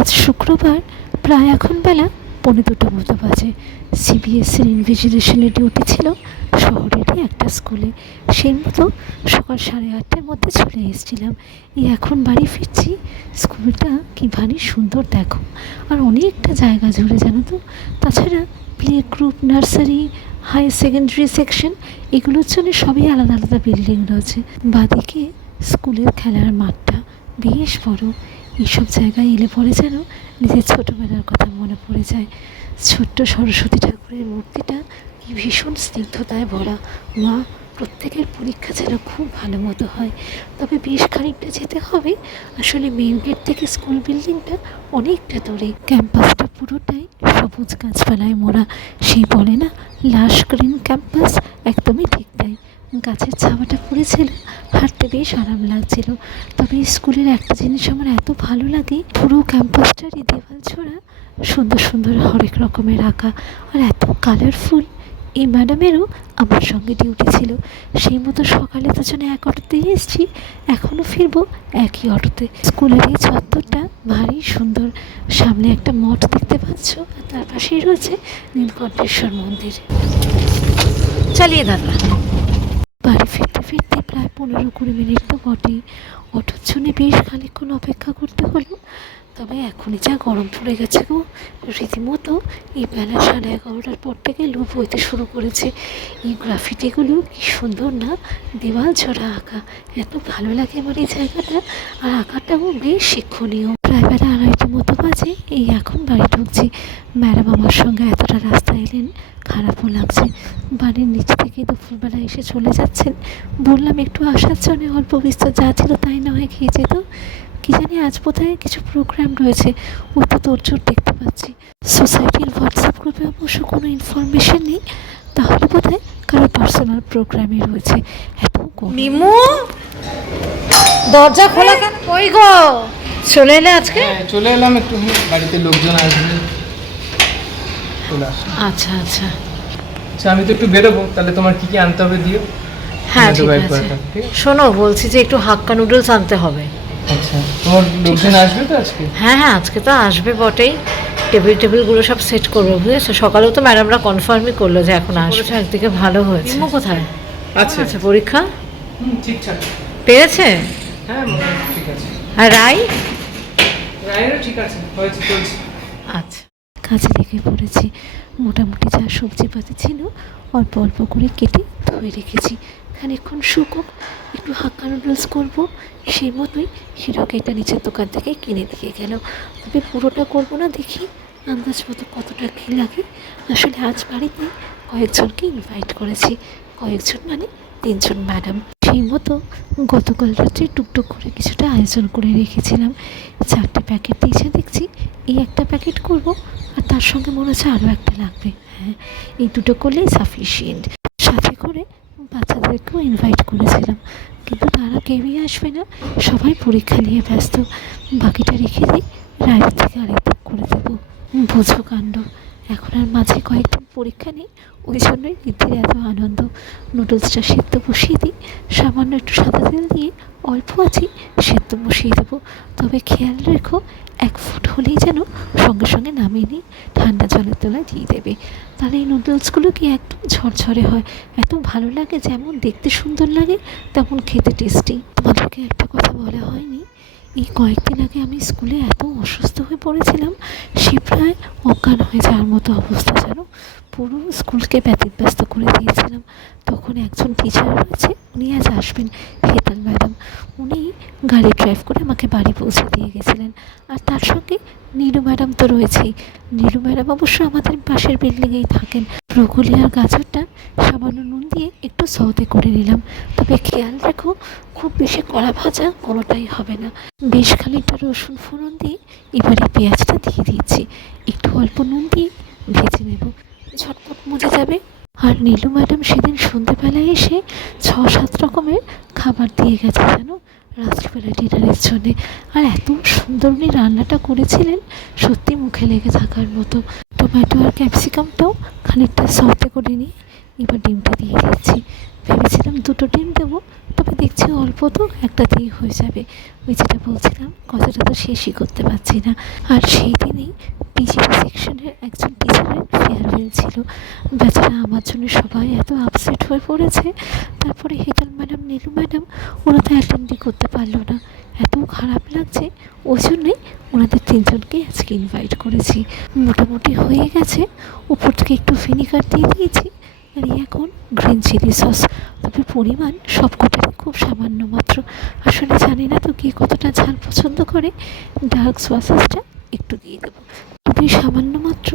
আজ শুক্রবার প্রায় এখন বেলা 1:45 মতো বাজে। সিবিএসসির ইনভিজিলেশনের ডিউটি ছিল শহরেরই একটা স্কুলে। সেই মতো সকাল 8:30টার মধ্যে চলে এসেছিলাম। এখন বাড়ি ফিরছি। স্কুলটা কি ভারী সুন্দর দেখো, আর অনেকটা জায়গা জুড়ে, জানো তো। তাছাড়া play group, nursery, high secondary section, এগুলোর জন্য সবই আলাদা আলাদা বিল্ডিং রয়েছে। বাদিকে স্কুলের খেলার মাঠটা বেশ বড়। এইসব জায়গায় এলে পরে যেন নিজের ছোটোবেলার কথা মনে পড়ে যায়। ছোট্ট সরস্বতী ঠাকুরের মূর্তিটা কি ভীষণ স্নিগ্ধতায় ভরা। মা, প্রত্যেকের পরীক্ষা যেন খুব ভালো মতো হয়। তবে বেশ খানিকটা যেতে হবে। আসলে মেন গেট থেকে স্কুল বিল্ডিংটা অনেকটা দূরে। ক্যাম্পাসটা পুরোটাই সবুজ গাছপালায় মোড়া। সেই বলে না, লাশ গ্রিন ক্যাম্পাস, একদমই ঠিক তাই। গাছের ছাওয়াটা পড়েছিল, হাঁটতে বেশ আরাম লাগছিল। তবে স্কুলের একটা জিনিস আমার এত ভালো লাগে, পুরো ক্যাম্পাসটারই দেওয়াল ছোড়া সুন্দর সুন্দর হরেক রকমের আঁকা, আর এত কালারফুল। এই ম্যাডামেরও আমার সঙ্গে ডিউটি ছিল। সেই মতো সকালে দুজনে এক অটোতেই এসেছি, এখনও ফিরবো একই অটোতে। স্কুলের এই চত্বরটা ভারী সুন্দর। সামনে একটা মঠ দেখতে পাচ্ছ, আর তার পাশেই রয়েছে নীলকণ্ঠেশ্বর মন্দির। চালিয়ে দাদা। বাড়ি ফিরতে ফিরতে প্রায় 15-20 মিনিট তো বটেই। অটোর জন্য বেশ খানিকক্ষণ অপেক্ষা করতে হলো। তবে এখনই যা গরম পড়ে গেছে গো, রীতিমতো এই বেলা 11:30টার পর থেকে লু বইতে শুরু করেছে। এই গ্রাফিটিগুলো কি সুন্দর না, দেওয়াল ঝরা আঁকা। এত ভালো লাগে আমার এই জায়গাটা, আর আঁকাটাও বেশ শিক্ষণীয়। প্রায় বেলা 2:30 মতো বাজে, এই এখন বাড়ি ঢুকছি। ম্যাডাম আমার সঙ্গে এতটা রাস্তা এলেন, খারাপও লাগছে। বাড়ির নিচ থেকে দুপুরবেলা এসে চলে যাচ্ছেন। বললাম একটু আসার জন্য, অল্প বিস্তর যা ছিল তাই না হয় খেয়ে যেত। কি জানি আজ বোধহয় কিছু প্রোগ্রাম রয়েছে, ওই তো তোড়জোড় দেখতে পাচ্ছি। সোসাইটির হোয়াটসঅ্যাপ গ্রুপে অবশ্য কোনো ইনফরমেশন নেই, তাহলে বোধহয় কারো পার্সোনাল প্রোগ্রামই রয়েছে। এত মিমু, দরজা খোলা কেন? ওই গো, চলে এলে আজকে? চলে এলাম, একটু বাড়িতে লোকজন আসবে। আচ্ছা আচ্ছা আচ্ছা, আমি তো একটু বেরোবো, তাহলে তোমার কি কি আনতে হবে দিও। হ্যাঁ ঠিক আছে। শোনো, বলছি যে একটু হাক্কা নুডলস আনতে হবে। আচ্ছা, তোমার লোকজন আসবে তো আজকে? হ্যাঁ হ্যাঁ, আজকে তো আসবে বটেই। টেবিলগুলো সব সেট করবো, বুঝেছো? সকালেও তো ম্যাডামরা কনফার্মই করলো যে এখন আসবে। একদিকে ভালো হয়েছে। মিমু কোথায়? আচ্ছা আচ্ছা, পরীক্ষা ঠিকঠাক পেয়েছে? হ্যাঁ, মোটামুটি ঠিক আছে। আর রাই? রায়েরও ঠিক আছে, হয়েছে, চলছে। আচ্ছা। কাজে লেগে পড়েছি। মোটামুটি যা সবজিপাতি ছিল অল্প অল্প করে কেটে ধুয়ে রেখেছি। খানিকক্ষণ শুকোক, একটু হাক্কা নুডলস করবো। সেই মতোই হিরোকে এটা নিচের দোকান থেকে কিনে দিয়ে গেল। তবে পুরোটা করবো না, দেখি আন্দাজ মতো কতটা কী লাগে। আসলে আজ বাড়িতে কয়েকজনকে ইনভাইট করেছি। কয়েকজন মানে 3জন ম্যাডাম। সেই মতো গতকাল রাত্রে টুকটুক করে কিছুটা আয়োজন করে রেখেছিলাম। 4টে প্যাকেট দিয়েছে দেখছি। এই একটা প্যাকেট করব, আর তার সঙ্গে মনে হচ্ছে আরও একটা লাগবে। হ্যাঁ, এই দুটো করলেই সাফিসিয়েন্ট। সাথে করে বাচ্চাদেরকেও ইনভাইট করেছিলাম, কিন্তু তারা কেউই আসবে না, সবাই পরীক্ষা নিয়ে ব্যস্ত। বাকিটা রেখে দিই, রাইড থেকে আরেকদিন করে দেবো। বোঝো কাণ্ড। এখন আর মাঝে কয়েকদিন পরীক্ষা নেই, ওই জন্যই ঋদ্ধির এত আনন্দ। নুডলসটা সেদ্ধ বসিয়ে দিই, সামান্য একটু সাদা তেল দিয়ে, অল্প আছে সেদ্ধ বসিয়ে দেবো। তবে খেয়াল রেখো, 1 ফুট হলেই যেন সঙ্গে সঙ্গে নামিয়ে নিই, ঠান্ডা জলের তলায় দিয়ে দেবে। তাহলে এই নুডলসগুলো কি একদম ঝরঝরে হয়, এত ভালো লাগে। যেমন দেখতে সুন্দর লাগে, তেমন খেতে টেস্টি। তোমাদেরকে একটা কথা বলা হয়নি, এই কয়েকদিন আগে আমি স্কুলে এত অসুস্থ হয়ে পড়েছিলাম, সে প্রায় অজ্ঞান হয়ে যাওয়ার মতো অবস্থা। যেন পুরো স্কুলকে ব্যতিব্যস্ত করে দিয়েছিলাম। তখন একজন টিচার রয়েছে, উনি আজ আসবেন, হেতাল ম্যাডাম। উনি গাড়ি ড্রাইভ করে আমাকে বাড়ি পৌঁছে দিয়ে গেছিলেন। আর তার সঙ্গে নীলু ম্যাডাম তো রয়েছেই। নীলু ম্যাডাম অবশ্য আমাদের পাশের বিল্ডিংয়েই থাকেন। ব্রোকলি আর গাজরটা সামান্য নুন দিয়ে একটু সতে করে নিলাম। তবে খেয়াল রেখো, খুব বেশি কড়া ভাজা কোনোটাই হবে না। বেশ খানিকটা রসুন ফোড়ন দিয়ে এবারে পেঁয়াজটা দিয়ে দিয়েছি। একটু অল্প নুন দিয়ে ভেজে নেব, ঝটপট মজে যাবে। আর নীলু ম্যাডাম সেদিন সন্ধ্যেবেলায় এসে 6-7 রকমের খাবার দিয়ে গেছে জানো, রাত্রিবেলা ডিনারের জন্যে। আর এত সুন্দর উনি রান্নাটা করেছিলেন, সত্যি মুখে লেগে থাকার মতো। টমেটো আর ক্যাপসিকামটাও খানিকটা সতে করে নিয়ে এবার ডিমটা দিয়ে দিচ্ছি। ভেবেছিলাম 2টো ডিম দেবো, তবে দেখছি অল্প তো একটাতেই হয়ে যাবে। ওই যেটা বলছিলাম, কথাটা তো শেষই করতে পারছি না। আর সেই দিনেই পিজিটি সেকশনের একজন টিচারের ফেয়ারওয়েল ছিল। বেচারা আমার জন্য সবাই এত আপসেট হয়ে পড়েছে। তারপরে হেতল ম্যাডাম, নীলু ম্যাডাম, ওরা তো অ্যাটেন্ডই করতে পারলো না। এত খারাপ লাগছে, ওই জন্যই ওনাদের 3জনকেই আজকে ইনভাইট করেছি। মোটামুটি হয়ে গেছে, উপর থেকে একটু ভিনিগার দিয়ে দিয়েছি, আর এখন গ্রিন চিলি সস। তবে পরিমাণ সবকটারই খুব সামান্য মাত্র। আসলে জানি না তো কে কতটা ঝাল পছন্দ করে। ডার্ক সসেসটা একটু দিয়ে দেবো, খুবই সামান্য মাত্র।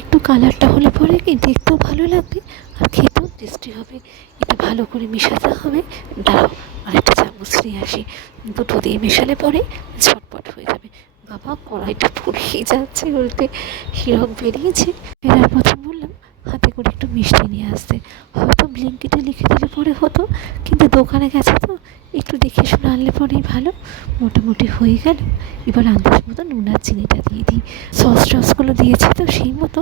একটু কালারটা হলে পরে কি দেখতেও ভালো লাগবে আর খেতেও টেস্টি হবে। এটা ভালো করে মেশাতে হবে। দাঁড়াও, আরেকটা চামচ নিয়ে আসি। দুটো দিয়ে মেশালে পরে ঝটপট হয়ে যাবে। বাবা, কড়াইটা পুড়িয়ে যাচ্ছে উল্টে। হীরক বেরিয়েছে, ফেরার পথে বললাম হাতে করে একটু মিষ্টি নিয়ে আসতে। হয়তো ব্লিঙ্কিটে লিখে দিলে পরে হতো, কিন্তু দোকানে গেছে তো একটু দেখে শুনে আনলে পরেই ভালো। মোটামুটি হয়ে গেল। এবার আন্দাজ মতো নুন আর চিনিটা দিয়ে দিই। সস টসগুলো দিয়েছি তো সেই মতো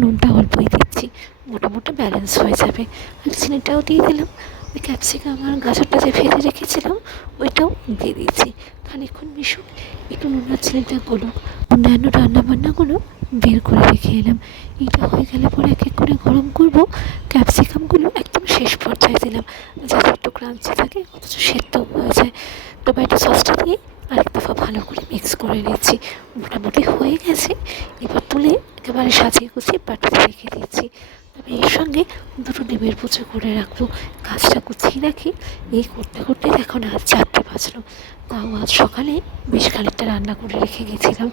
নুনটা অল্পই দিচ্ছি, মোটামুটি ব্যালেন্স হয়ে যাবে। আর চিনিটাও দিয়ে দিলাম। ওই ক্যাপসিকাম আর গাজরটা যে ভেজে রেখেছিলাম ওইটাও দিয়ে দিয়েছি। খানিকক্ষণ মিশুক, একটু নুন আর চিনিটা গলুক। অন্যান্য রান্নাবান্নাগুলো বের করে রেখে এলাম। এটা হয়ে গেলে পরে এক এক করে গরম করবো। ক্যাপসিকামগুলো একদম শেষ পর্যায়ে দিলাম, যাতে একটু ক্রাঞ্চি থাকে অথচ সেদ্ধ হয়ে যায়। টমেটো সসটা দিয়ে আরেক দফা ভালো করে মিক্স করে নিচ্ছি। মোটামুটি হয়ে গেছে। এবার তুলে একেবারে সাজিয়ে গুছিয়ে বাটিতে রেখে দিচ্ছি। তবে এর সঙ্গে 2টো ডিমের কুচো করে রাখবো। কাজটা গুছিয়ে রাখি। এই করতে করতে দেখো না 4টে বাজলো। তাও আজ সকালে বেশ খানিকটা রান্না করে রেখে গেছিলাম।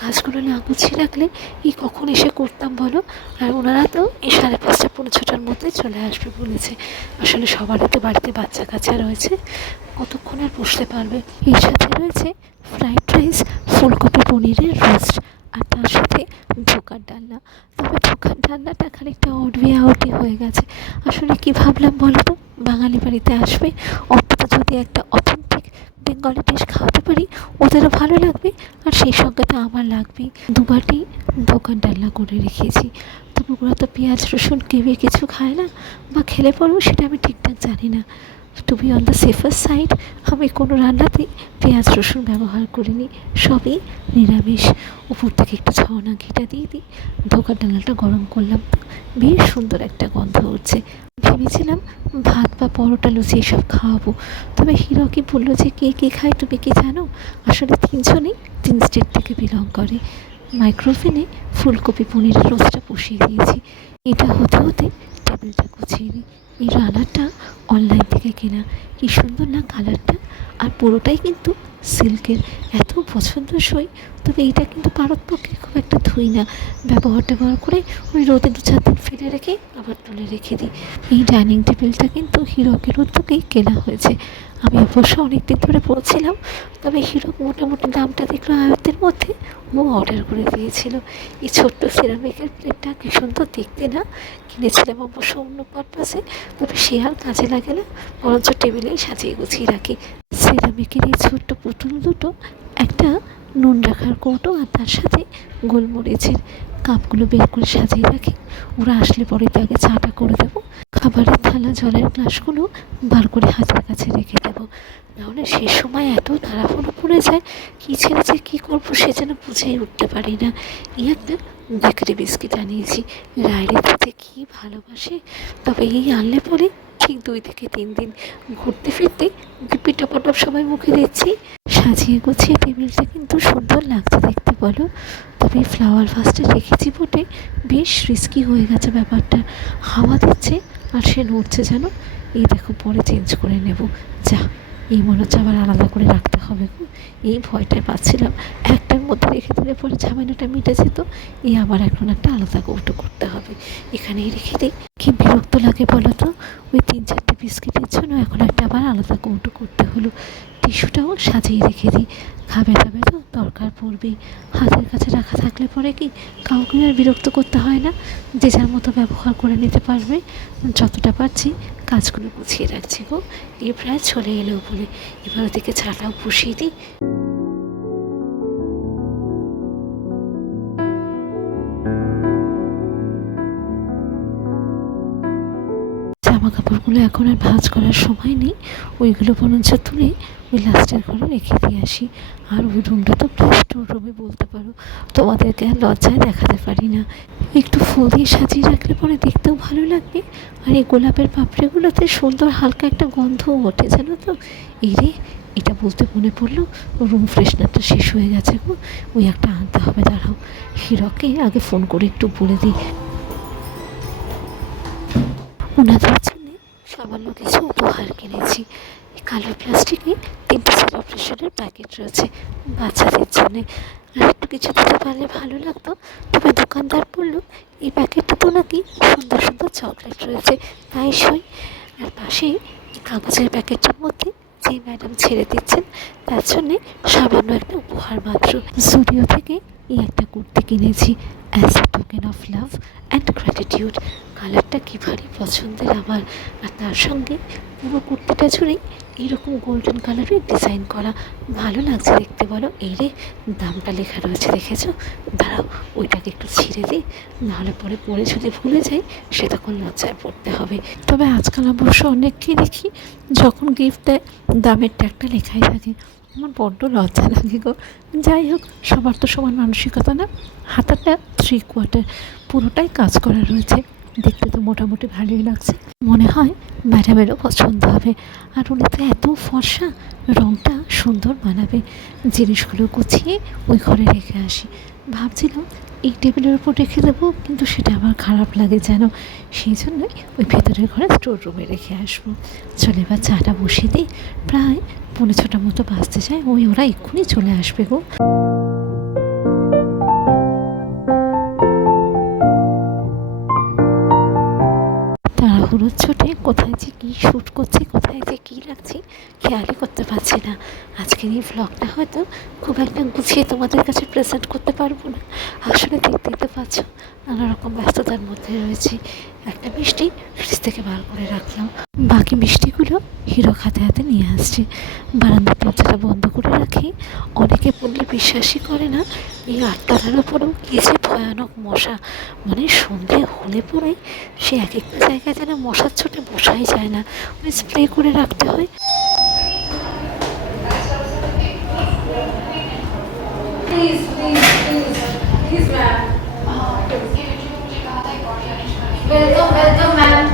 কাজগুলো না গুছিয়ে রাখলে এই কখন এসে করতাম বলো। আর ওনারা তো এই 5:30 পৌনে 6টার মধ্যে চলে আসবে বলেছে। আসলে সবারই তো বাড়িতে বাচ্চা কাচ্চা রয়েছে, কতক্ষণ আর বসতে পারবে। এর সাথে রয়েছে ফ্রাইড রাইস, ফুলকপি পনিরের রোস্ট, আর তার সাথে ধোকার ডালনা। তবে ধোকার ডালনাটা খানিকটা অডওয়ে আউটই হয়ে গেছে। আসলে কি ভাবলাম বলো তো, বাঙালি বাড়িতে আসবে, অন্তত যদি একটা অথেন্টিক বেঙ্গলি ডিশ খাওয়াতে পারি ওদেরও ভালো লাগবে, আর সেই সঙ্গে তো আমার লাগবেই। 2 বাটি ধোকার ডালনা করে রেখেছি। তবে ওরা তো পেঁয়াজ রসুন কেউই কিছু খায় না, বা খেলে পরেও সেটা আমি ঠিকঠাক জানি না। To be on the safer side, আমি কোনো রান্নাতেই পেঁয়াজ রসুন ব্যবহার করিনি, সবই নিরামিষ। উপর থেকে একটু ছাওনা ঘিটা দিয়ে দিই। ধোকার ডালনাটা গরম করলাম, বেশ সুন্দর একটা গন্ধ উঠছে। ভেবেছিলাম ভাত বা পরোটা লুচি এসব খাওয়াবো, তবে হিরকি বললো যে কে কে খায় তুমি কি জানো? আসলে 3জনই 3 স্টেট থেকে বিলং করে। মাইক্রোওভেনে ফুলকপি পনিরের রোস্টটা বসিয়ে দিয়েছি। এটা হতে হতে টেবিলটা গুছিয়ে নিই। এই রান্নাটা অনলাইন থেকে কেনা, কি সুন্দর না কালারটা, আর পুরোটাই কিন্তু সিল্কের, এত পছন্দসই। তবে এটা কিন্তু পারতপক্ষে খুব একটা ধুই না, ব্যবহার করে ওই রোদে 2-4 দিন ফেলে রেখে আবার তুলে রেখে দিই। এই ডাইনিং টেবিলটা কিন্তু হিরকের উদ্যোগেই কেনা হয়েছে। আমি অবশ্য অনেকদিন ধরে বলছিলাম, তবে হিরক মোটামুটি দামটা দেখলো আয়ত্তের মধ্যে, ও অর্ডার করে দিয়েছিল। এই ছোট্ট সিরামিকের প্লেটটা কি সুন্দর দেখতে না? কিনেছিলাম অবশ্য অন্য পারপাসে, তবে সে আর কাজে লাগে না, বরঞ্চ টেবিলেই সাজিয়ে গুছিয়ে রাখি। সিরামিকের এই ছোট্ট পুতুল দুটো, একটা নুন রাখার কৌটো আর তার সাথে গোলমরিচের কাপগুলো বের করে সাজিয়ে রাখি। ওরা আসলে পরে তো আগে চাটা করে দেবো, খাবারের থালা জলের গ্লাসগুলো বার করে হাতের কাছে রেখে দেবো। নাহলে সে সময় এত তাড়াহুড়ো পড়ে যায়, কী ছেড়ে যে কী করবো সে যেন বুঝেই উঠতে পারি না। এই একটা বেকারি বিস্কিট আনিয়েছি, রায়রে যে কী ভালোবাসে। তবে এই আনলে পরে ঠিক 2 থেকে 3 দিন ঘুরতে ফিরতে পিটাপটপ সময় মুখে দিচ্ছি। সাজিয়ে গুছিয়ে টেবিলটা কিন্তু সুন্দর লাগছে দেখতে বলো। তবে ফ্লাওয়ার ভাসটা রেখেছি বটে, বেশ রিস্কি হয়ে গেছে ব্যাপারটা। হাওয়া দিচ্ছে আর সে নড়ছে যেন। এই দেখো পরে চেঞ্জ করে নেব। যা, এই মনে হচ্ছে আবার আলাদা করে রাখতে হবে গো। এই ভয়টাই পাচ্ছিলাম, একটার মধ্যে রেখে দিলে পরে ঝামেলাটা মিটে যেত। এই আবার এখন একটা আলাদা কৌটো করতে হবে। এখানেই রেখে দিই, কি বিরক্ত লাগে বলো তো। ওই 3-4টে বিস্কিটের জন্য এখন একটা আবার আলাদা কৌটো করতে হলো। টিস্যুটাও সাজিয়ে রেখে দিই, খাবে খাবে তো দরকার পড়বেই। হাতের কাছে রাখা থাকলে পরে কি কাউকে আর বিরক্ত করতে হয় না, যে যার মতো ব্যবহার করে নিতে পারবে। যতটা পারছি কাজগুলো গুছিয়ে রাখছি গো। এই প্রায় চলে এলো বলে, এবার ওদিকে চাটাও বসিয়ে দিই। জামা কাপড়গুলো এখন আর ভাঁজ করার সময় নেই, ওইগুলো বরঞ্চ তুলে ওই লাস্টের ঘরে রেখে দিয়ে আসি। আর ওই রুমটা তো প্রায় স্টোর রুমে বলতে পারো, তোমাদেরকে আর লজ্জায় দেখাতে পারি না। একটু ফুল দিয়ে সাজিয়ে রাখলে পরে দেখতেও ভালো লাগবে, আর এই গোলাপের পাপড়িগুলোতে সুন্দর হালকা একটা গন্ধও ওঠে, জানো তো। এই রে, এটা বলতে মনে পড়লো, রুম ফ্রেশনারটা শেষ হয়ে গেছে গো, ওই একটা আনতে হবে। দাঁড়াও, হিরককে আগে ফোন করে একটু বলে দিই। ওনাদের জন্যে সামান্য কিছু উপহার কিনেছি। এই কালো প্লাস্টিকে 3টে সেলিব্রেশনের প্যাকেট রয়েছে বাচ্চাদের জন্যে। আর একটু কিছু দিতে পারলে ভালো লাগতো, তবে দোকানদার বললো এই প্যাকেটটা তো নাকি সুন্দর সুন্দর চকলেট রয়েছে, তাই সই। আর পাশেই এই কাগজের প্যাকেটটার মধ্যে যে ম্যাডাম ছেড়ে দিচ্ছেন তার জন্যে সামান্য একটা উপহার মাত্র। জুডিও থেকে এই একটা কুর্তি কিনেছি, as a token of love and gratitude. কালারটা কী ভারী পছন্দের আমার, আর তার সঙ্গে পুরো কুর্তিটা জুড়েই এইরকম গোল্ডেন কালারের ডিজাইন করা, ভালো লাগছে দেখতে বলো। এই রে, দামটা লেখা রয়েছে দেখেছো? দাঁড়াও, ওইটাকে একটু ছিঁড়ে দিই, নাহলে পরে পরে যদি ভুলে যাই সে তখন লজ্জায় পড়তে হবে। তবে আজকাল অবশ্য অনেককেই দেখি যখন গিফট দেয় দামের ট্যাগটা লেখাই থাকে, আমার বড্ড লজ্জা লাগে গো। যাই হোক, সবার তো সমান মানসিকতা না। হাতাটা 3/4, পুরোটাই কাজ করা রয়েছে, দেখতে তো মোটামুটি ভালোই লাগছে। মনে হয় ম্যাডামেরও পছন্দ হবে, আর উনি তো এত ফর্সা, রঙটা সুন্দর মানাবে। জিনিসগুলো গুছিয়ে ওই ঘরে রেখে আসি। ভাবছিলাম এই টেবিলের উপর রেখে দেবো, কিন্তু সেটা আমার খারাপ লাগে যেন, সেই জন্যই ওই ভেতরের ঘরে স্টোর রুমে রেখে আসবো। চলে এবার চাটা বসিয়ে দিই, প্রায় 6:45 মতো বাজতে যায়, ওরা এক্ষুনি চলে আসবে গো। তাড়াহুড়োর ছোটে কোথায় যে কী শ্যুট করছি, কোথায় যে কী লাগছে খেয়ালই করতে পারছি না। আজকের এই ভ্লগটা হয়তো খুব একটা গুছিয়ে তোমাদের কাছে প্রেজেন্ট করতে পারবো না, আসলে দেখতেই তো পাচ্ছ নানা রকম ব্যস্ততার মধ্যে রয়েছে। একটা মিষ্টি ফ্রিজ থেকে বার করে রাখলাম, বাকি মিষ্টিগুলো হিরক হাতে হাতে নিয়ে আসছে। বারান্দার দরজাটা বন্ধ করে রাখি, অনেকে বললে বিশ্বাসই করে না, এই 8তলার ওপরেও কী যে ভয়ানক মশা, মানে সন্ধে হলে পরেই সে এক একটা জায়গায় যেন মশার ছোটে বসাই যায় না, ওই স্প্রে করে রাখতে হয়। Welcome ma'am.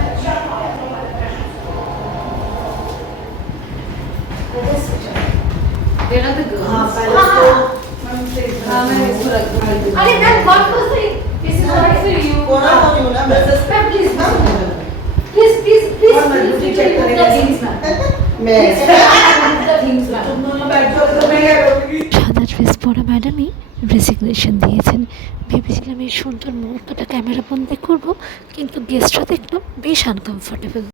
अरे ma'am, what was this is not for you. कोना हो यू ना मैम प्लीज प्लीज चेक करेगा थिंग्स मैम। तुम दोनों बैठो तो मैं क्या करूंगी। সাদা ড্রেস পরা ম্যাডামই রেজিগনেশন দিয়েছেন। ভেবেছিলাম এই সুন্দর মুহূর্তটা ক্যামেরা বন্দি করবো, কিন্তু গেস্টরা দেখলাম বেশ আনকমফোর্টেবল।